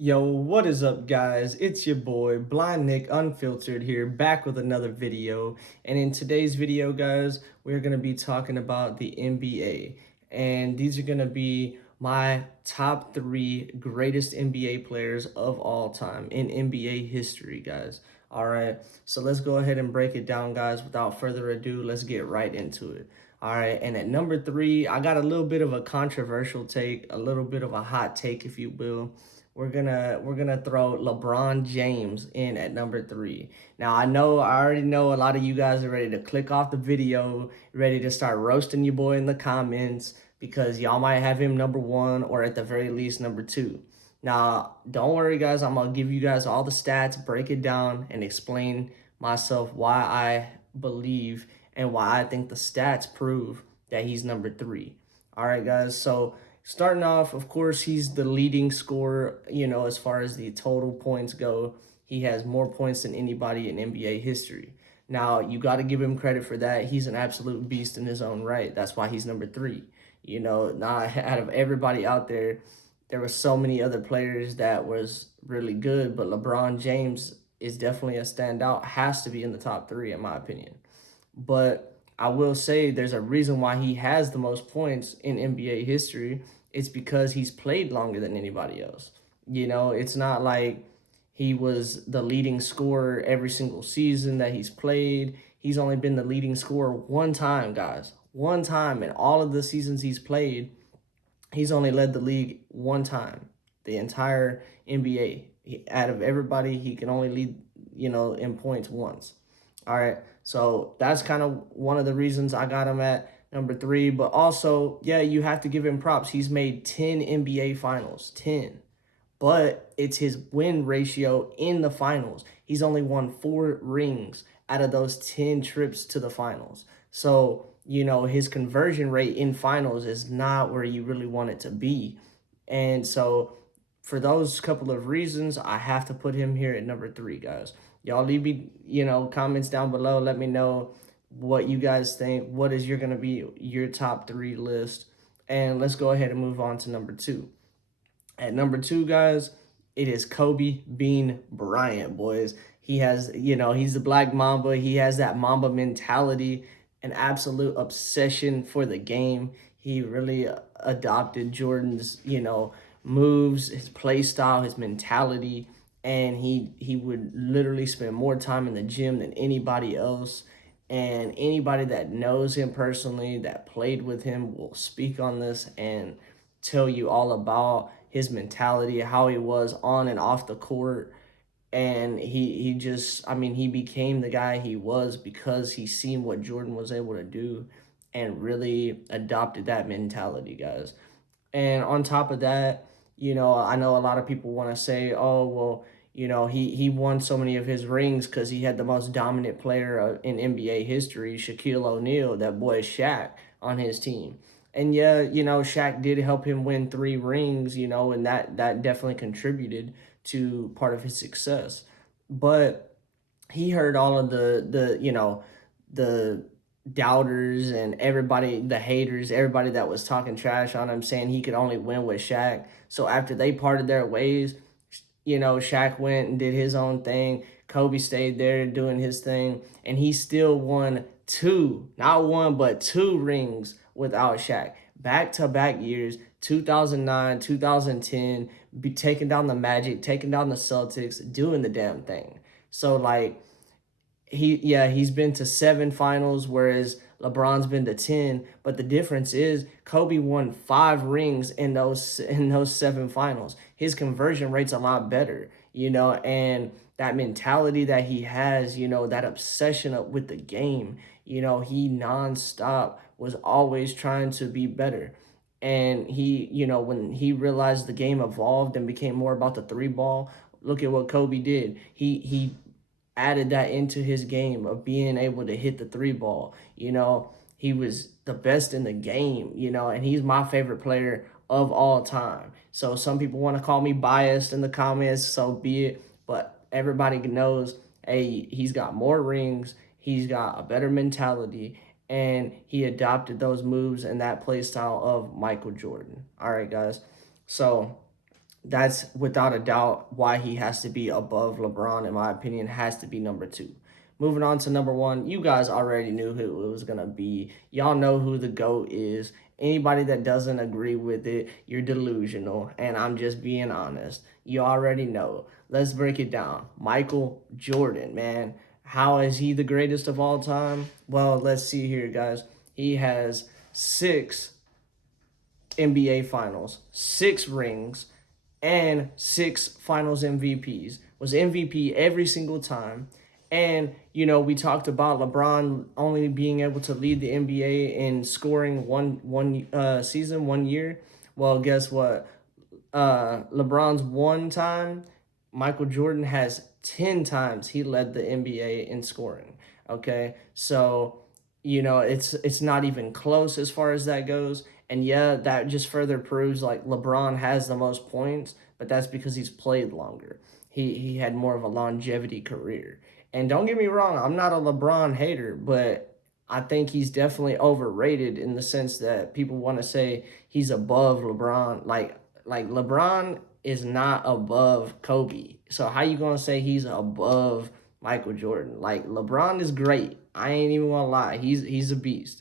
Yo, what is up, guys? It's your boy, Blind Nick Unfiltered here, back with another video. And in today's video, guys, we're going to be talking about the NBA. And these are going to be my top three greatest NBA players of all time in NBA history, guys. All right, so let's go ahead and break it down, guys. Without further ado, let's get right into it. All right, and at number three, I got a little bit of a controversial take, a little bit of a hot take, if you will. We're gonna throw LeBron James in at number three. Now I already know a lot of you guys are ready to click off the video, ready to start roasting your boy in the comments because y'all might have him number one or at the very least number two. Now, don't worry, guys. I'm gonna give you guys all the stats, break it down, and explain myself why I believe and why I think the stats prove that he's number three. All right, guys. So starting off, of course, he's the leading scorer, as far as the total points go. He has more points than anybody in NBA history. Now, you got to give him credit for that. He's an absolute beast in his own right. That's why he's number three. Now out of everybody out there were so many other players that was really good, but LeBron James is definitely a standout, has to be in the top three, in my opinion. But I will say there's a reason why he has the most points in NBA history. It's because he's played longer than anybody else. It's not like he was the leading scorer every single season that he's played. He's only been the leading scorer one time, guys. One time in all of the seasons he's played, he's only led the league one time. The entire NBA. Out of everybody, he can only lead, in points once. All right. So that's kind of one of the reasons I got him at number three. But also, yeah, you have to give him props. He's made 10 NBA finals, 10. But it's his win ratio in the finals. He's only won 4 rings out of those 10 trips to the finals. So, his conversion rate in finals is not where you really want it to be. And so, for those couple of reasons, I have to put him here at number three, guys. Y'all leave me, comments down below. Let me know what you guys think. What is going to be your top three list? And let's go ahead and move on to number two. At number two, guys, it is Kobe Bean Bryant, boys. He has, he's the Black Mamba. He has that Mamba mentality, an absolute obsession for the game. He really adopted Jordan's, moves, his play style, his mentality, and he would literally spend more time in the gym than anybody else. And anybody that knows him personally, that played with him, will speak on this and tell you all about his mentality, how he was on and off the court. And he just, I mean, he became the guy he was because he seen what Jordan was able to do and really adopted that mentality, guys. And on top of that, I know a lot of people want to say, oh, well, he won so many of his rings because he had the most dominant player in NBA history, Shaquille O'Neal, that boy Shaq, on his team. And yeah, Shaq did help him win 3 rings, and that definitely contributed to part of his success. But he heard all of the doubters and everybody, the haters, everybody that was talking trash on him, saying he could only win with Shaq. So after they parted their ways, Shaq went and did his own thing. Kobe stayed there doing his thing, and he still won two, not one, but 2 rings without Shaq. Back to back years, 2009, 2010, be taking down the Magic, taking down the Celtics, doing the damn thing. So, like, he's been to 7 finals, whereas LeBron's been to 10. But the difference is Kobe won 5 rings in those 7 finals. His conversion rate's a lot better, and that mentality that he has, that obsession with the game, he nonstop was always trying to be better. And he, when he realized the game evolved and became more about the 3 ball, look at what Kobe did. He added that into his game of being able to hit the 3 ball. He was the best in the game, and he's my favorite player of all time. So some people want to call me biased in the comments, so be it. But everybody knows, hey, he's got more rings, he's got a better mentality, and he adopted those moves and that play style of Michael Jordan. All right, guys. So that's without a doubt why he has to be above LeBron, in my opinion, has to be number two. Moving on to number one, you guys already knew who it was going to be. Y'all know who the GOAT is. Anybody that doesn't agree with it, you're delusional, and I'm just being honest. You already know. Let's break it down. Michael Jordan, man. How is he the greatest of all time? Well, let's see here, guys. He has 6 NBA finals, 6 rings, and 6 finals MVPs. Was MVP every single time. And, we talked about LeBron only being able to lead the NBA in scoring one season, 1 year. Well, guess what? LeBron's one time, Michael Jordan has 10 times he led the NBA in scoring. Okay, so it's not even close as far as that goes. And yeah, that just further proves like LeBron has the most points, but that's because he's played longer. He had more of a longevity career. And don't get me wrong, I'm not a LeBron hater, but I think he's definitely overrated in the sense that people want to say he's above LeBron. Like LeBron is not above Kobe. So how you gonna say he's above Michael Jordan? Like LeBron is great. I ain't even gonna lie. He's a beast.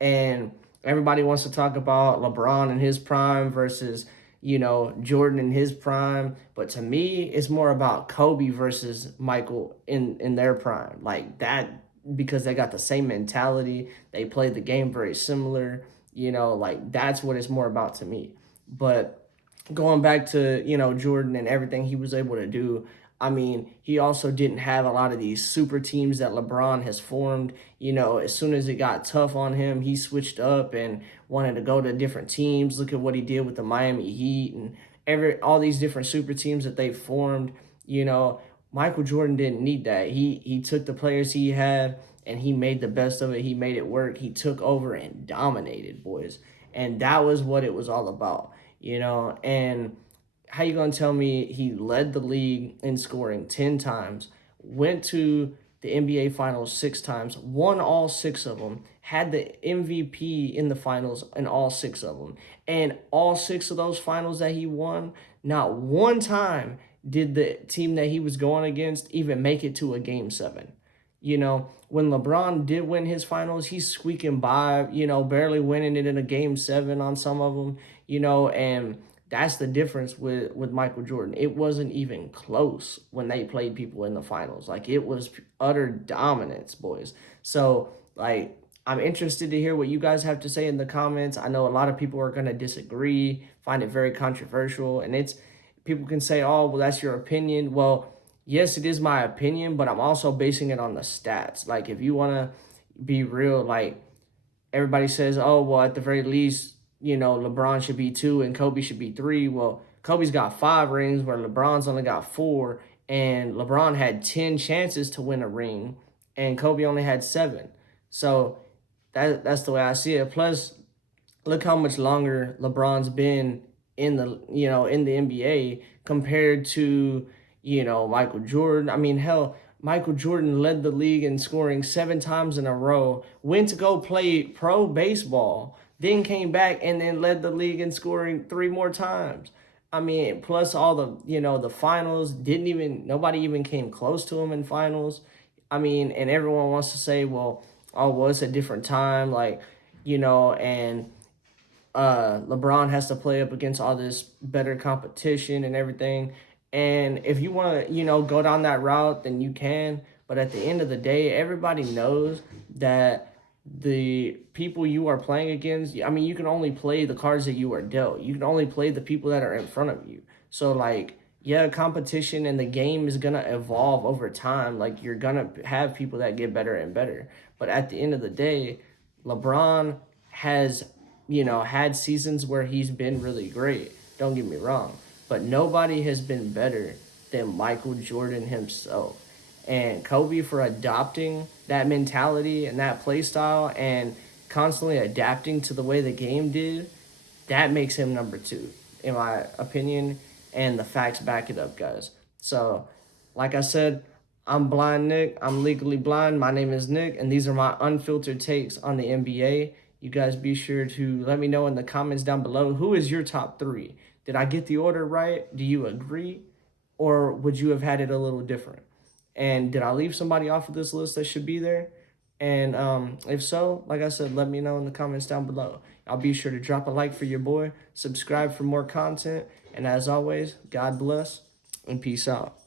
And everybody wants to talk about LeBron in his prime versus Jordan in his prime, but to me it's more about Kobe versus Michael in their prime, like that, because they got the same mentality, they played the game very similar, like that's what it's more about to me. But going back to Jordan and everything he was able to do, I mean, he also didn't have a lot of these super teams that LeBron has formed. As soon as it got tough on him, he switched up and wanted to go to different teams. Look at what he did with the Miami Heat and all these different super teams that they formed. You know, Michael Jordan didn't need that. He took the players he had and he made the best of it. He made it work. He took over and dominated, boys. And that was what it was all about. And how you gonna tell me he led the league in scoring 10 times, went to the NBA Finals 6 times, won all 6 of them, had the MVP in the finals in all 6 of them, and all 6 of those finals that he won, not one time did the team that he was going against even make it to a game 7. When LeBron did win his finals, he's squeaking by, barely winning it in a game 7 on some of them, and that's the difference with Michael Jordan. It wasn't even close when they played people in the finals. Like, it was utter dominance, boys. So, like, I'm interested to hear what you guys have to say in the comments. I know a lot of people are going to disagree, find it very controversial, and people can say, oh, well, that's your opinion. Well, yes, it is my opinion, but I'm also basing it on the stats. Like, if you want to be real, like, everybody says, oh, well, at the very least, LeBron should be 2 and Kobe should be 3. Well, Kobe's got 5 rings where LeBron's only got 4, and LeBron had 10 chances to win a ring, and Kobe only had 7. So that's the way I see it. Plus, look how much longer LeBron's been in the NBA compared to Michael Jordan. I mean, hell, Michael Jordan led the league in scoring 7 times in a row, went to go play pro baseball, then came back and then led the league in scoring 3 more times. I mean, plus all the finals, nobody even came close to him in finals. I mean, and everyone wants to say, well, it's a different time, like, and LeBron has to play up against all this better competition and everything. And if you want to, go down that route, then you can. But at the end of the day, everybody knows that the people you are playing against, I mean, you can only play the cards that you are dealt. You can only play the people that are in front of you. So, like, yeah, competition and the game is going to evolve over time. Like, you're going to have people that get better and better. But at the end of the day, LeBron has had seasons where he's been really great. Don't get me wrong. But nobody has been better than Michael Jordan himself. And Kobe, for adopting that mentality and that play style and constantly adapting to the way the game did, that makes him number 2, in my opinion. And the facts back it up, guys. So, like I said, I'm Blind Nick. I'm legally blind. My name is Nick, and these are my unfiltered takes on the NBA. You guys be sure to let me know in the comments down below, who is your top 3? Did I get the order right? Do you agree? Or would you have had it a little different? And did I leave somebody off of this list that should be there? And if so, like I said, let me know in the comments down below. I'll be sure to drop a like for your boy, subscribe for more content, and as always, God bless and peace out.